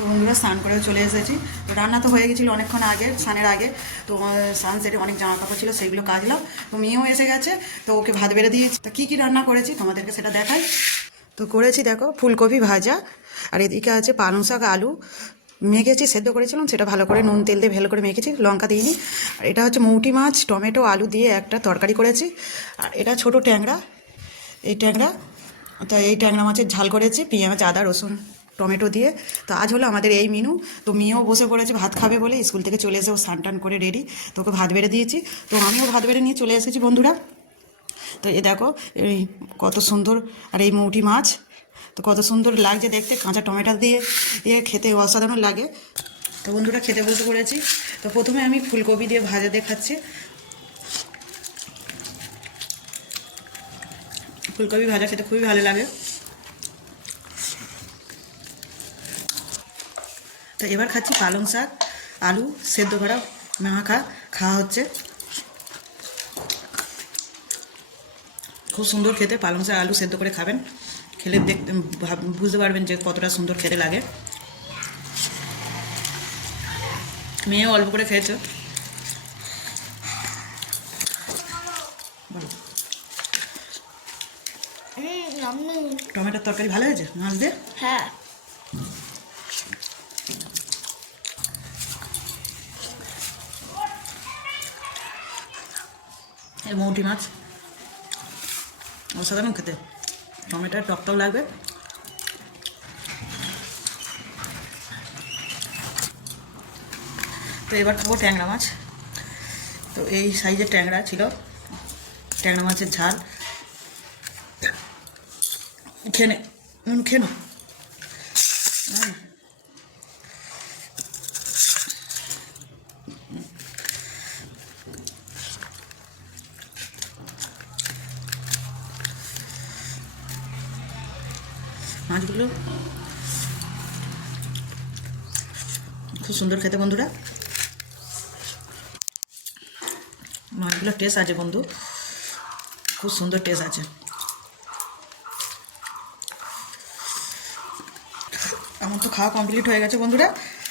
তো বন্ধুরা স্নান করে চলে এসেছি। তো রান্না তো হয়ে গেছিলো অনেকক্ষণ আগে, স্নানের আগে। তো স্নান সেটে অনেক জামা কাপড় ছিল, সেগুলো কাচলাম। তো মেয়েও এসে গেছে, তো ওকে ভাত বেড়ে দিয়েছি। তা কী কী রান্না করেছি তোমাদেরকে সেটা দেখাই। তো করেছি দেখো ফুলকপি ভাজা, আর এদিকে আছে পালং শাক আলু মেখেছি, সেদ্ধ করেছিলাম, সেটা ভালো করে নুন তেল দিয়ে ভালো করে মেখেছি, লঙ্কা দিইনি। আর এটা হচ্ছে মৌটি মাছ টমেটো আলু দিয়ে একটা তরকারি করেছি। আর এটা ছোট ট্যাংরা, এই ট্যাংরা, তো এই ট্যাংরা মাছের ঝাল করেছি পেঁয়াজ আদা রসুন টমেটো দিয়ে। তো আজ হলো আমাদের এই মেনু। তো মেয়েও বসে পড়েছে ভাত খাবে বলে, স্কুল থেকে চলে এসে ও স্নান টান করে রেডি। তো ওকে ভাত বেড়ে দিয়েছি, তো আমিও ভাত বেড়ে নিয়ে চলে এসেছি বন্ধুরা। তো এ দেখো এই কত সুন্দর, আর এই মৌটি মাছ তো কত সুন্দর লাগছে দেখতে, কাঁচা টমেটো দিয়ে খেতে অসাধারণ লাগে। তো বন্ধুরা খেতে বসে পড়েছি। তো প্রথমে আমি ফুলকপি দিয়ে ভাজা দেখাচ্ছি। ফুলকপি ভাজা খেতে খুবই ভালো লাগে। তো এবার খাচ্ছি পালং শাক আলু সেদ্ধ করা মাখা, খাওয়া হচ্ছে। খুব সুন্দর খেতে, পালং শাক আলু সেদ্ধ করে খাবেন, খেলে দেখতে বুঝতে পারবেন যে কতটা সুন্দর খেতে লাগে। মেয়েও অল্প করে খেয়েছে। টমেটোর তরকারি ভালো হয়েছে মাছ দিয়ে? হ্যাঁ। এই মৌটি মাছ অসাধারণ খেতে, টমেটোর টকটাও লাগবে। তো এবার খাবো ট্যাংরা মাছ। তো এই সাইজের ট্যাংরা ছিল, ট্যাংরা মাছের ঝাল। খেয়ে নে, নুন খেয়ে নো। মাছগুলো খুব সুন্দর খেতে বন্ধুরা, মাছগুলো টেস্ট আছে বন্ধু, খুব সুন্দর টেস্ট আছে। আমার তো খাওয়া কমপ্লিট হয়ে গেছে বন্ধুরা,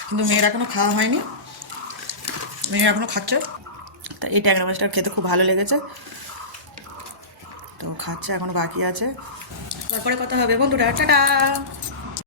কিন্তু মেয়ের এখনও খাওয়া হয়নি, মেয়ে এখনও খাচ্ছে। তা এই ট্যাংরা মাছটা খেতে খুব ভালো লেগেছে, তো খাচ্ছে, এখনও বাকি আছে। তারপরে কথা হবে বন্ধুরা, টাটা।